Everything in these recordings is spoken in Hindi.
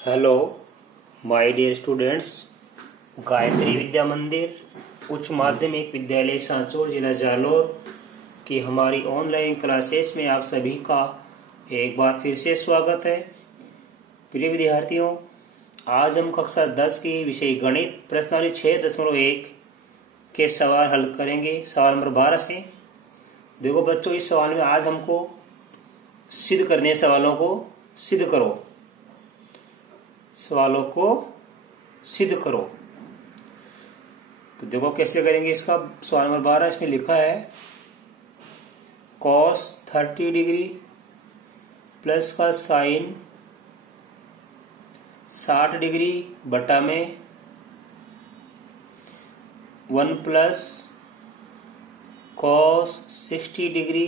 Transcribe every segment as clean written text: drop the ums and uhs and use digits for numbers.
Hello my dear students. Gayatri Vidya Mandir उच्च माध्यमिक विद्यालय सांचौर जिला जालौर की हमारी ऑनलाइन क्लासेस में आप सभी का एक बार फिर से स्वागत है। प्रिय विद्यार्थियों, आज हम कक्षा 10 की विषय गणित प्रश्नावली 6.1 के सवाल हल करेंगे। सवाल नंबर 12 से। देखो बच्चों, इस सवाल में आज हमको सिद्ध करने सवालों को सिद्ध करो, सवालों को सिद्ध करो। तो देखो कैसे करेंगे इसका। सवाल नंबर 12 इसमें लिखा है cos 30 डिग्री प्लस का साइन 60 डिग्री बटा में 1 plus cos 60 degree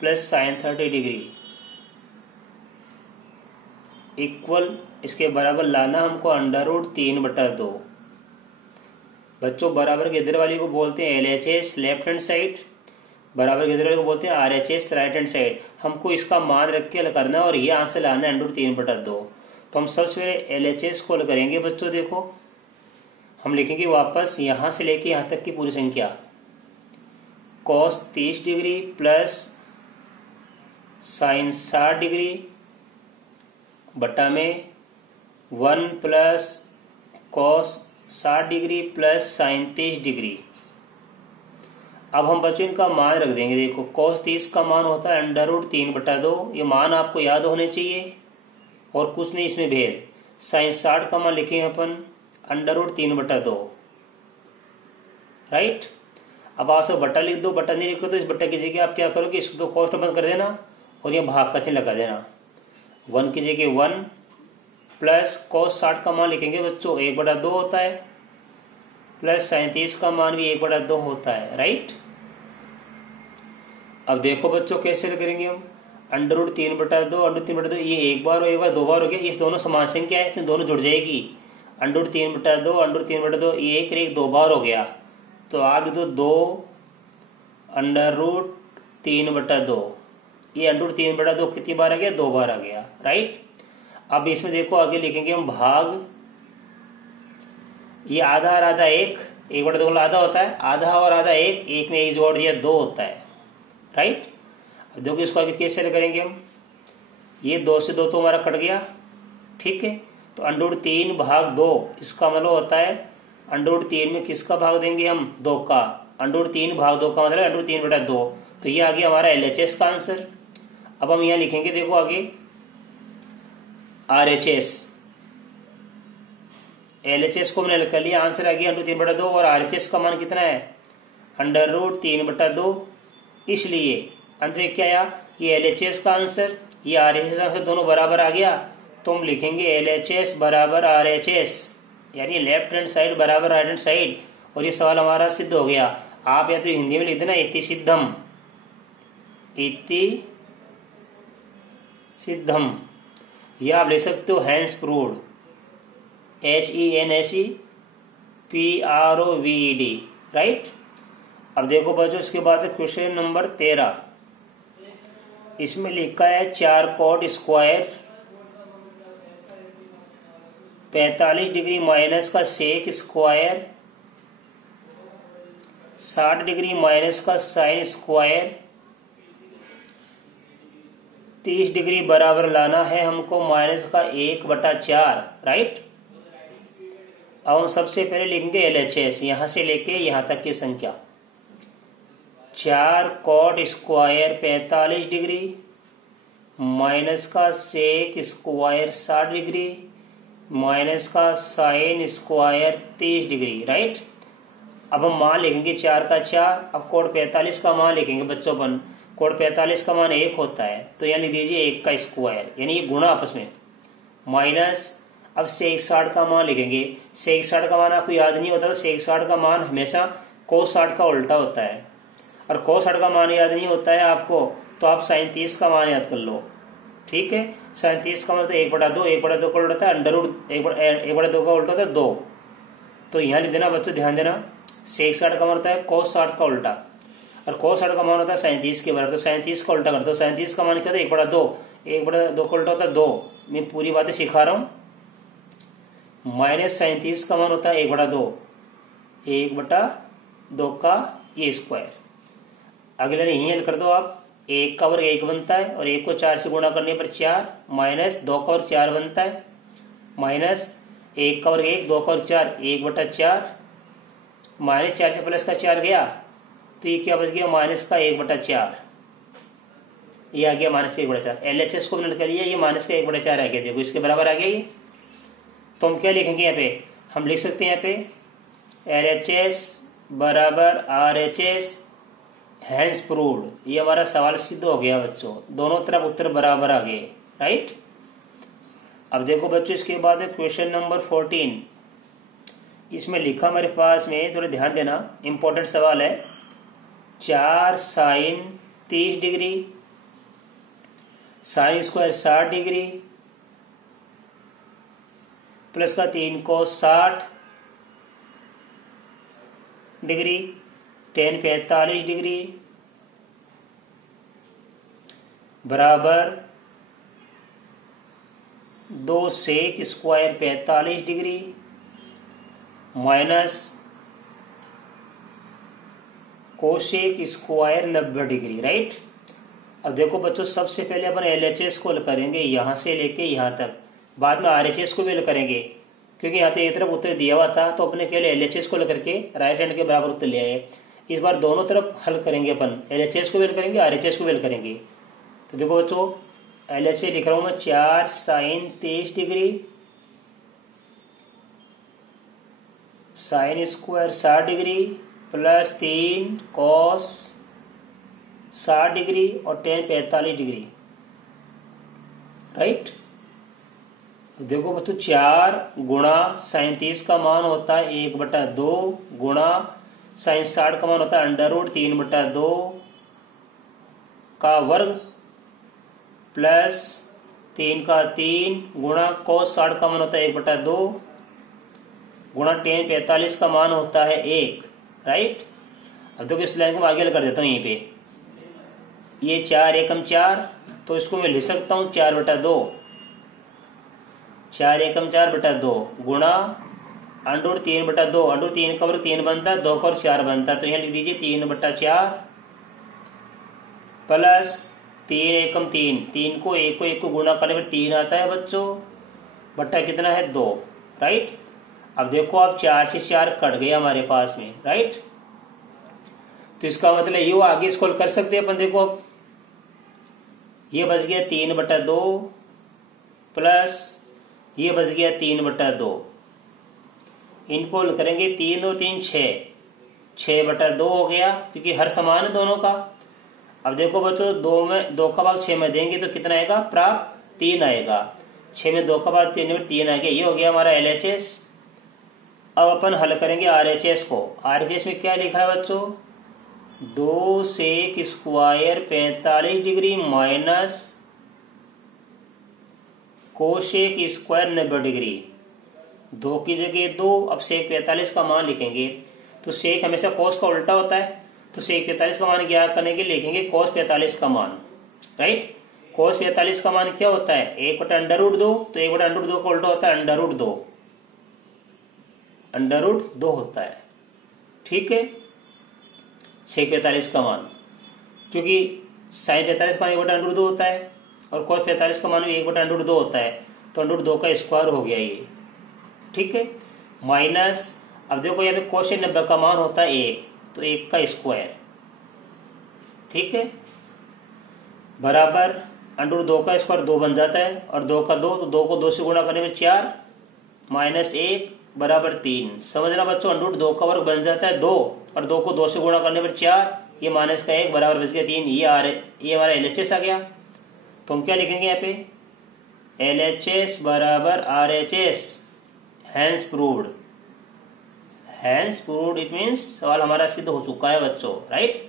plus sine 30 degree equal, इसके बराबर लाना हमको √3/2। बच्चों, बराबर के इधर वाली को बोलते हैं LHS लेफ्ट हैंड साइड, बराबर के इधर वाली को बोलते हैं RHS राइट हैंड साइड। हमको इसका मान रख के हल करना और ये आंसर लाना है √3/2। तो हम सबसे पहले LHS को हल करेंगे। बच्चों देखो, हम लिखेंगे वापस यहां से लेके यहां तक की पूरी संख्या। cos 30 degree plus sign 60 degree बटा में 1 plus cos 60 degree plus sine 30 degree. अब हम बच्चों इनका मान रख देंगे। देखो cos 30 का मान होता है √3/2। ये मान आपको याद होने चाहिए और कुछ नहीं इसमें भेद। साइन 60 का मान लिखेंगे अपन √3/2। राइट। अब आप सब बटा लिख दो। बटा नहीं लिखो तो इस बट्टा की जगह आप क्या करोगे, इसको तो कॉस्ट बंद कर देना और ये भाग का चिन्ह लगा देना। 1 की जगह 1 प्लस cos 60 का मान लिखेंगे बच्चों 1/2 होता है, प्लस साइन 30 का मान भी 1/2 होता है। राइट। अब देखो बच्चों कैसे करेंगे हम। √3/2 ये एक बार दो बार हो गया। इस दोनों समान संख्या है तो दोनों जुड़ जाएगी। √3/2 ये एक और एक 2 बार हो गया। तो आप लिख दो 2 √3/2। ये √3/2 कितनी बार आ गया, 2 बार आ गया। राइट। अब इसमें देखो आगे लिखेंगे हम भाग। ये आधा और आधा 1/2 आधा होता है, आधा और आधा 1 में 1 जोड़ दिया 2 होता है। राइट। अब देखो इसको आगे कैसे करेंगे हम। ये 2 से 2 तो हमारा कट गया। ठीक है। तो √3/2 इसका मतलब होता है √3 में किसका भाग देंगे हम, 2 का। √3/2 का मतलब √3/2। तो ये आ गया हमारा LHS का आंसर। अब हम यहाँ लिखेंगे देखो आगे RHS। LHS को मैंने कर लिया, आंसर आ गया √3/2 और RHS का मान कितना है √3/2। इसलिए अंत में क्या आया, ये LHS का आंसर, ये RHS आंसर दोनों बराबर आ गया। तो हम लिखेंगे LHS बराबर RHS, यानी लेफ्ट हैंड साइड बराबर राइट हैंड साइड। और ये सवाल हमारा सिद्ध हो गया। आप या तो हिंदी में लिख देना इति सिद्धम, इति सिद्धम, या आप ले सकते हो hence proved, HENSE PROVED। Right. अब देखो बच्चों इसके बाद क्वेश्चन नंबर 13। इसमें लिखा है 4 cot स्क्वायर 45 डिग्री माइनस का सेक स्क्वायर 60 डिग्री माइनस का साइन स्क्वायर 30 डिग्री बराबर लाना है हमको माइनस का 1/4। राइट। अब हम सबसे पहले लिखेंगे LHS, यहां से लेके यहां तक की संख्या। 4 cot स्क्वायर 45 डिग्री माइनस का सेक स्क्वायर 60 डिग्री माइनस का साइन स्क्वायर 30 डिग्री। राइट। अब हम मान लिखेंगे 4 का 4। अब cot 45 का मान लिखेंगे बच्चों अपन। cot 45 का मान 1 होता है, तो यहाँ लिख दीजिए 1 का स्क्वायर, यानी ये गुणा आपस में, माइनस। अब सेक 60 का मान लिखेंगे। सेक 60 का मान आपको याद नहीं होता तो सेक 60 का मान हमेशा cos 60 का उल्टा होता है। और cos 60 का मान याद नहीं होता है आपको तो आप साइन 30 का मान याद कर लो। ठीक है। साइन 30 का मतलब 1/2, 1/2 का उल्टा है √1/2 का उल्टा होता है 2। तो यहाँ लिख देना बच्चों, ध्यान देना, सेक 60 का मान होता है cos 60 का उल्टा और cos 60 का मान होता है 37 के बराबर। तो 37 का उल्टा कर दो। 37 का मान क्या था 1/2, 1/2 का उल्टा होता है 2। मैं पूरी बातें सिखा रहा हूं। -37 का मान होता है 1/2, 1/2 का ये स्क्वायर। अगले ने यही हल कर दो आप। 1 का वर्ग 1 बनता है और 1 को 4 से गुणा करने पर 4, -2 का वर्ग 4 बनता है, माइनस 1 का वर्ग 1, 2 का वर्ग 4, 1/4, -4 से प्लस का 4 गया तो ये क्या बच गया, माइनस का 1/4। ये आ गया माइनस का 1/4। LHS को हमने कर लिया, ये माइनस का 1/4 आ गया। देखो इसके बराबर आ गया ये। तो हम क्या लिखेंगे यहाँ पे, हम लिख सकते हैं यहाँ पे LHS बराबर RHS हैंस प्रूव्ड। ये हमारा सवाल सिद्ध हो गया बच्चों, दोनों तरफ उत्तर बराबर आ गए, राइट। अब देखो बच्चों इसके बाद में क्वेश्चन नंबर 14। इसमें लिखा हमारे पास में, थोड़ा ध्यान देना, इंपॉर्टेंट सवाल है। 4 sin 30 degree, sine square 60 degree, plus का 3 cos 60 डिग्री, tan 45 डिग्री बराबर 2 sec square 45 degree minus cosec square 90 degree, right. अब देखो बच्चों सबसे पहले अपन LHS को हल करेंगे यहां से लेके यहां तक, बाद में RHS को भी हल करेंगे, क्योंकि यहाँ तो एक तरफ उत्तर दिया हुआ था तो अपने पहले LHS को हल करके राइट हैंड के बराबर उत्तर ले आए। इस बार दोनों तरफ हल करेंगे अपन, LHS को भी हल करेंगे, RHS को भी हल करेंगे। तो देखो बच्चों LHS लिख रहा हूं मैं, 4 sin 30 degree, sine square 60 degree plus 3 cos 60 degree और tan 45 डिग्री, राइट। देखो बच्चों 4 गुणा sin 30 का मान होता है 1/2 गुणा sin 60 का मान होता है √3/2 का वर्ग प्लस 3 का 3 गुणा cos 60 का मान होता है 1/2 गुणा tan 45 का मान होता है 1, राइट। अब देखो इस लाइन को मैं आगे कर देता हूं। यहीं पे ये 4 एकम 4, तो इसको मैं लिख सकता हूं 4/2, 4 एकम 4/2 गुणा √3/2, √3 का वर्ग 3 बनता है, 2 का वर्ग 4 बनता है, तो यहाँ लिख दीजिए 3/4 प्लस 3 एकम 3, 3 को 1 को गुणा करने पर 3 आता है बच्चों, बट्टा कितना है 2, राइट। अब देखो आप 4 से 4 कट गया हमारे पास में, राइट। तो इसका मतलब ये आगे इसको कर सकते हैं अपन। देखो अब ये बच गया 3/2 प्लस ये बच गया 3/2, इनको करेंगे 3 और 3 6, 6/2 हो गया, क्योंकि हर समान है दोनों का। अब देखो बच्चों 2 का भाग 6 में देंगे तो कितना आएगा, प्राप्त 3 आएगा। 6 में 2 का भाग 3 में 3 आ गया। ये हो गया हमारा LHS। अब अपन हल करेंगे RHS को। RHS में क्या लिखा है बच्चों, 2 sec square 45 degree minus cosec square 90 degree. 2 की जगह 2, अब sec 45 का मान लिखेंगे तो sec हमेशा cos का उल्टा होता है, तो sec 45 का मान क्या करने के लिखेंगे cos 45 का मान, राइट। cos 45 का मान क्या होता है 1/√2, तो 1/√2 का उल्टा होता है √2, √2 होता है, ठीक है। sec 45 का मान, क्योंकि sin 45 का मान 1/√2 होता है और cos 45 का मान भी 1/√2 होता है, तो √2 का स्क्वायर हो गया ये, ठीक है। माइनस अब देखो यहाँ पे cos 90 का मान होता है 1, तो 1 का स्क्वायर, ठीक है, बराबर √2 का स्क्वायर 2 बन जाता है और 2 का 2, तो 2 को 2 से गुणा करने में 4 माइनस 1 बराबर 3। समझना बच्चों, √2 का वर्ग बन जाता है 2 और 2 को 2 से गुणा करने पर 4, ये माइनस का 1 बराबर बच गया 3। ये हमारा LHS आ गया। तो हम क्या लिखेंगे यहाँ पे, LHS बराबर RHS hence proved. Hence proved it means सवाल हमारा सिद्ध हो चुका है बच्चों, राइट।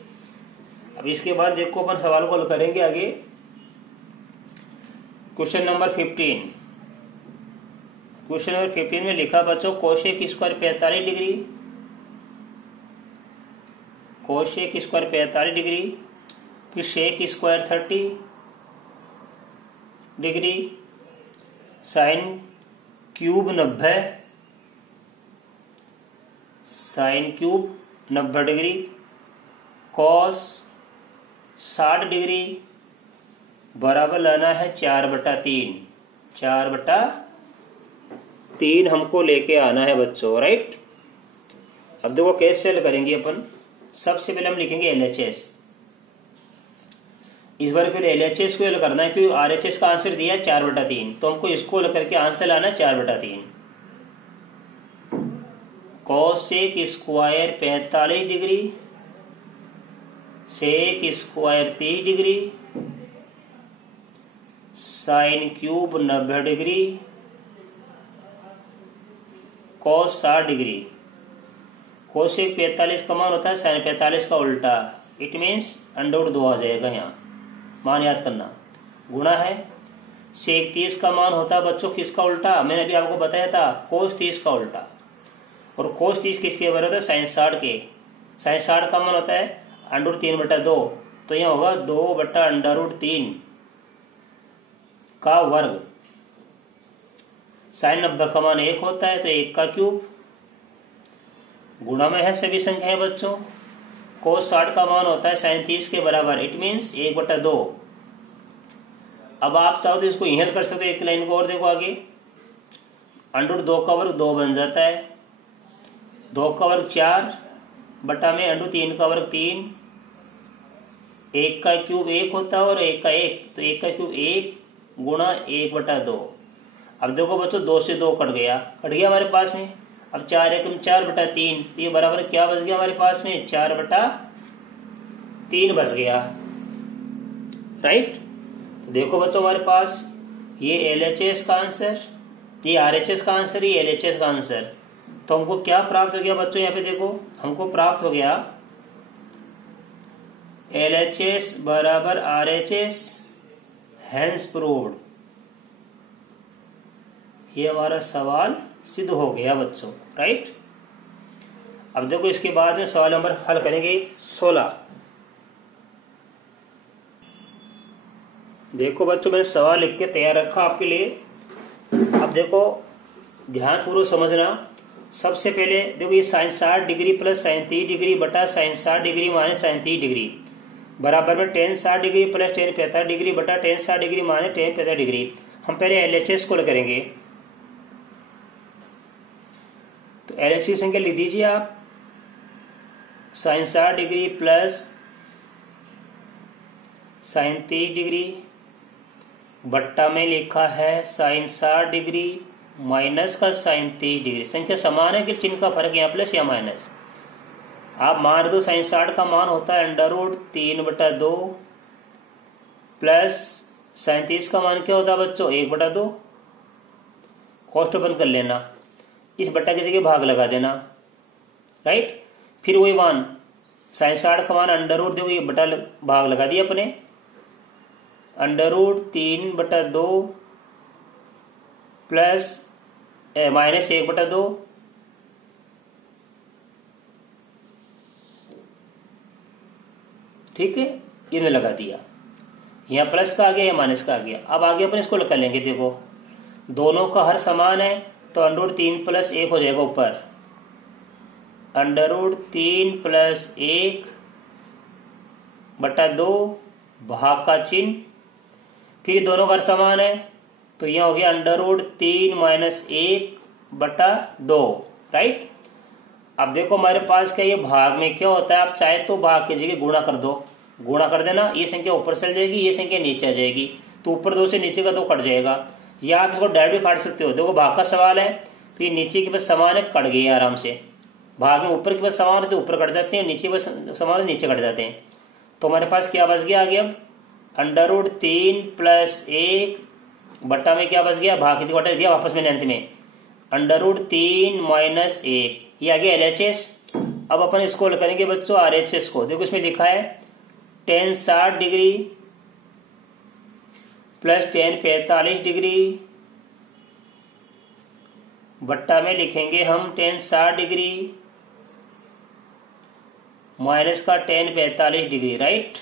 अब इसके बाद देखो अपन सवाल को हल करेंगे आगे। Question number 15। क्वेश्चन नंबर 15 में लिखा बच्चों cosec square 45 degree, cosec square 45 degree, फिर sec square 30, degree, sine cube 90, sine cube 90 degree, cos 60 degree बराबर लाना है 4/3, 4/3 हमको लेके आना है बच्चों, राइट। अब देखो कैसे हल करेंगे अपन। सबसे पहले हम लिखेंगे LHS। इस बार के लिए LHS को हल करना है क्योंकि RHS का आंसर दिया है 4/3, तो हमको इसको हल करके आंसर लाना है 4/3। Cosec square 45 degree, sec square 30 degree, sine cube 90 degree, cos 60 degree. Cosec 45 का मान होता है साइन 45 का उल्टा, इट मीन्स √2 आ जाएगा यहाँ, मान याद करना। गुणा है सेक 30 का मान होता है बच्चों किसका उल्टा, मैंने अभी आपको बताया था कोस 30 का उल्टा। और कोस 30 किसके बराबर होता है, साइन 60 के। साइन 60 का मान होता है √3/2, तो यहाँ होगा 2/√3 का वर्ग। साइन 90 का मान 1 होता है तो 1 का क्यूब। गुणा में है सभी संख्याएं बच्चों। कोस 60 का मान होता है साइन 30 के बराबर, इट मीन्स 1/2। अब आप चाहो तो इसको इहेल कर सकते हो, एक लाइन को और देखो आगे। √2 का वर्ग 2 बन जाता है, 2 का वर्ग 4 बटा में √3 का वर्ग 3, 1 का क्यूब 1 होता है और 1 का 1, तो 1 का क्यूब 1 गुणा 1/2। अब देखो बच्चों 2 से 2 कट गया हमारे पास में। अब 4 एकम 4/3, तो ये बराबर क्या बच गया हमारे पास में, 4/3 बच गया, राइट। तो देखो बच्चों हमारे पास ये LHS का आंसर, ये RHS का आंसर, ये LHS का आंसर। तो हमको क्या प्राप्त हो गया बच्चों, यहाँ पे देखो हमको प्राप्त हो गया LHS बराबर RHS, हैंस प्रूव्ड। ये हमारा सवाल सिद्ध हो गया बच्चों, राइट। अब देखो इसके बाद में सवाल नंबर हल करेंगे 16। देखो बच्चों मैंने सवाल लिख के तैयार रखा आपके लिए। अब देखो ध्यान पूर्वक समझना। सबसे पहले देखो ये sine 60 degree plus sine 30 degree बटा sine 60 degree minus sine 30 degree बराबर में tan 60 degree plus tan 45 degree बटा tan 60 degree minus tan 45 degree. हम पहले LHS को करेंगे, तो LHS की संख्या लिख दीजिए आप। Sine 60 degree plus sine 30 degree बट्टा में लिखा है साइन 60 डिग्री माइनस का साइन 30 डिग्री। संख्या समान है कि चिन्ह का फर्क यहाँ प्लस या माइनस। आप मान दो साइन 60 का मान होता है √3/2 प्लस साइन 30 का मान क्या होता है बच्चों, 1/2। कॉस्ट ओपन कर लेना, इस बट्टा की जगह भाग लगा देना, राइट। फिर वही मान साइन 60 का मान √ देखो ये बटा भाग लगा दिया अपने, √3/2 प्लस माइनस 1/2 ठीक है, इन्हें लगा दिया। यहाँ प्लस का आ गया या माइनस का आ गया। अब आगे अपन इसको कर लेंगे। देखो दोनों का हर समान है तो √3 + 1 हो जाएगा ऊपर, √3 + 1/2 भाग का चिन्ह। फिर दोनों का हर समान है तो यह हो गया √3 - 1/2, राइट। अब देखो हमारे पास क्या, ये भाग में क्या होता है, आप चाहे तो भाग की जगह गुणा कर दो, गुणा कर देना, ये संख्या ऊपर चल जाएगी, ये संख्या नीचे आ जाएगी, तो ऊपर 2 से नीचे का 2 कट जाएगा। या आप इसको डायरेक्ट भी काट सकते हो। देखो भाग का सवाल है तो ये नीचे के पास समान है, कट गई आराम से। भाग में ऊपर के पास समान है तो ऊपर कट जाते हैं, नीचे के पास समान है नीचे कट जाते हैं। तो हमारे पास क्या बच गया आगे, अब √3 + 1 बट्टा में क्या बच गया, भाग की घटा दिया वापस मैंने अंत में, √3 - 1, ये आ गया LHS। अब अपन इसको करेंगे बच्चों RHS को। देखो इसमें लिखा है tan 60 degree plus tan 45 degree बट्टा में लिखेंगे हम tan 60 डिग्री माइनस का tan 45 डिग्री, राइट।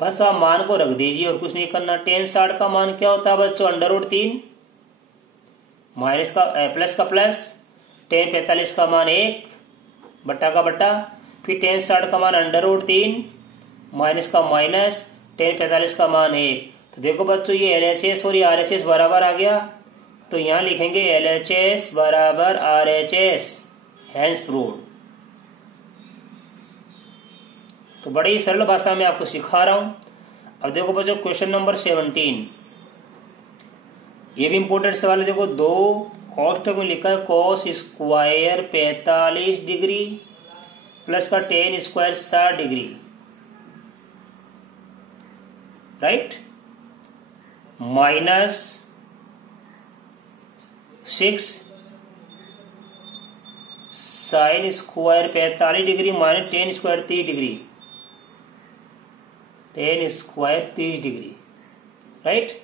बस आप मान को रख दीजिए और कुछ नहीं करना। tan 60 का मान क्या होता है बच्चों? √3 माइनस का प्लस का प्लस, tan 45 का मान 1 बट्टा का बट्टा, फिर tan 60 का मान √3 माइनस का माइनस, tan 45 का मान 1। तो देखो बच्चों ये LHS और ये RHS बराबर आ गया, तो यहां लिखेंगे LHS बराबर RHS, हैंस प्रूव्ड। तो बड़ी ही सरल भाषा में आपको सिखा रहा हूं। अब देखो बच्चों क्वेश्चन नंबर 17, ये भी इंपोर्टेंट सवाल है। देखो दो कोष्ठक में लिखा है cos स्क्वायर 45 डिग्री प्लस का tan square 60 degree, right, minus 6 sin square 45 degree minus tan square 30 degree, tan square 30 degree, right,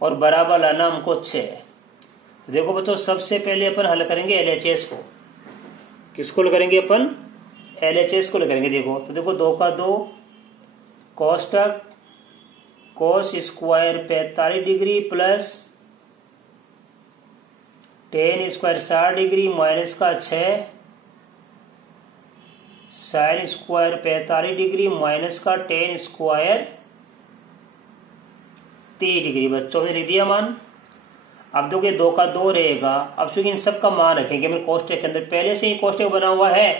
और बराबर लाना हमको 6। देखो बच्चों सबसे पहले अपन हल करेंगे LHS को। किसको हल करेंगे अपन? LHS को हल करेंगे। देखो तो देखो 2 का 2 कोष्ठक cos square 45 degree plus tan square 60 degree minus का 6 sin स्क्वायर 45 डिग्री माइनस का tan स्क्वायर 30 डिग्री। बच्चों ने लिख दिया मान। अब देखो 2 का 2 रहेगा। अब चूंकि इन सब का मान रखेंगे मैं कोष्ठक के अंदर, पहले से ही कोष्ठक बना हुआ है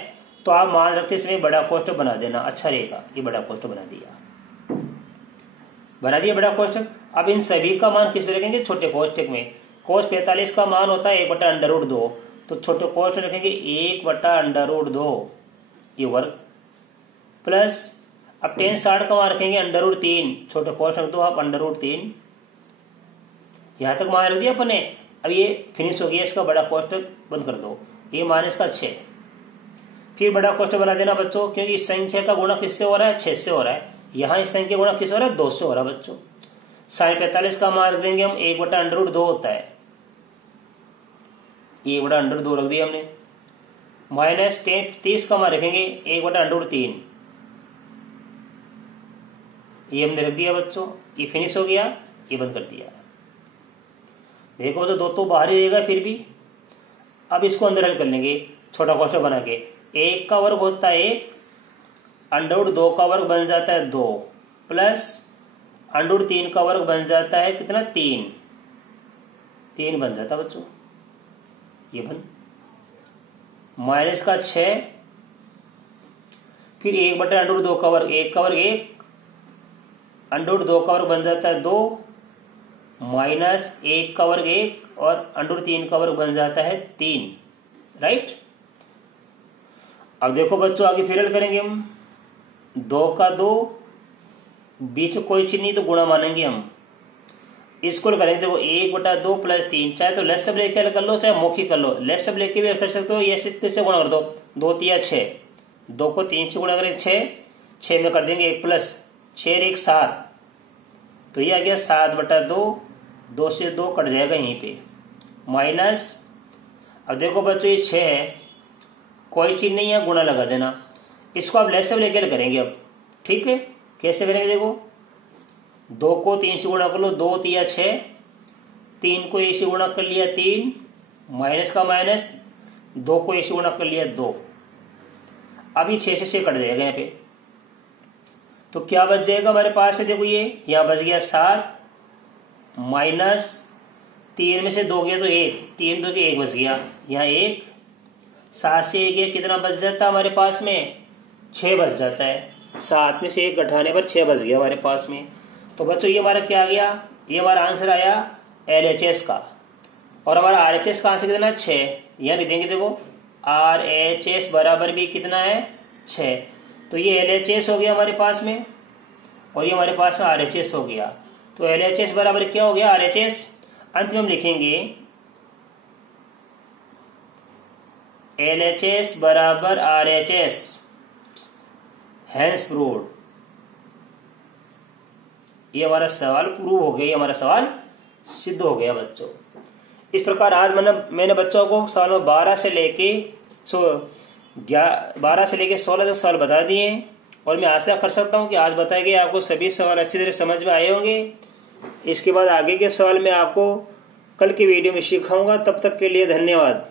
तो आप मान रखते समय बड़ा कोष्ठक बना देना, अच्छा रहेगा। ये बड़ा कोष्ठक बना दिया बड़ा कोष्ठक। अब इन सभी का मान किस में रखेंगे? छोटे कोष्ठक में। cos 45 का मान होता है 1/√2, तो छोटे कोष्ठक रखेंगे 1/√2 ये वर्ग, प्लस अब tan 60 का मान रखेंगे √3, छोटे कोष्ठक रख दो आप √3। यहां तक मान रख दिया अपन ने। अब ये फिनिश हो गया, इसका बड़ा कोष्ठक बंद कर दो, ये माइनस का 6। फिर बड़ा कोष्ठक बना देना बच्चों, क्योंकि इस संख्या का गुणा किससे हो रहा है? 6 से हो रहा है। यहां इस संख्या गुणा किससे हो रहा है? 2 से हो रहा है बच्चों। sin 45 का मान रख देंगे हम 1/√2 होता है, 1/√2 रख दिया हमने, माइनस tan 30 का मान रखेंगे 1/√3, ये हमने रख दिया बच्चों। ये फिनिश हो गया, ये बंद कर दिया। देखो तो 2 तो बाहर ही रहेगा फिर भी। अब इसको अंदर हल कर लेंगे छोटा कोष्ठक बना के। 1 का वर्ग होता है 1, √2 का वर्ग बन जाता है 2, प्लस √3 का वर्ग बन जाता है कितना? 3 बन जाता बच्चों, ये बन, माइनस का 6, फिर 1/√2 का वर्ग, 1 का वर्ग 1, √2 का वर्ग बन जाता है 2, माइनस 1 का वर्ग 1 और √3 का वर्ग बन जाता है 3, राइट। अब देखो बच्चों आगे फिर हल करेंगे हम। 2 का 2, बीच में कोई चीज नहीं तो गुणा मानेंगे हम, इसको करेंगे। देखो 1/2 प्लस 3, चाहे तो लेस सब लेके कर लो चाहे मौखिक कर लो, लेस सब लेके भी कर सकते हो, ये से गुणा कर दो। 2 3 6, 2 को 3 से गुणा करें 6 में कर देंगे 1 प्लस 6 1 7, तो ये आ गया 7/2, 2 से 2 कट जाएगा यहीं पे, माइनस। अब देखो बच्चों ये 6 है, कोई चीज नहीं है, गुणा लगा देना। इसको आप लेस सब लेकर करेंगे अब, ठीक है। कैसे करेंगे? देखो 2 को 3 से गुणा कर लो, 2 3 6, 3 को 1 से गुणा कर लिया 3, माइनस का माइनस, 2 को 1 से गुणा कर लिया 2। अब ये 6 से 6 कट जाएगा यहाँ पे, तो क्या बच जाएगा हमारे पास में? देखो ये यहाँ बच गया 7, माइनस 3 में से 2 गया तो 1, 3 2 के 1 बच गया, यहाँ 1, 7 से 1 गया, कितना बच जाता है हमारे पास में? 6 बच जाता है। 7 में से 1 घटाने पर 6 बच गया हमारे पास में। तो बच्चों ये हमारा क्या आ गया? ये हमारा आंसर आया LHS का, और हमारा RHS का आंसर कितना? 6। यहाँ लिख देंगे, देखो RHS बराबर भी कितना है? 6। तो ये LHS हो गया हमारे पास में, और ये हमारे पास में RHS हो गया। तो LHS बराबर क्या हो गया? RHS। अंत में हम लिखेंगे LHS बराबर RHS, हैंस प्रूव्ड। ये हमारा सवाल प्रूव हो गया, ये हमारा सवाल सिद्ध हो गया बच्चों। इस प्रकार आज मैंने बच्चों को सवाल 12 से लेके 16 तक सवाल बता दिए, और मैं आशा कर सकता हूँ कि आज बताए गए आपको सभी सवाल अच्छी तरह समझ में आए होंगे। इसके बाद आगे के सवाल मैं आपको कल की वीडियो में सिखाऊंगा। तब तक के लिए धन्यवाद।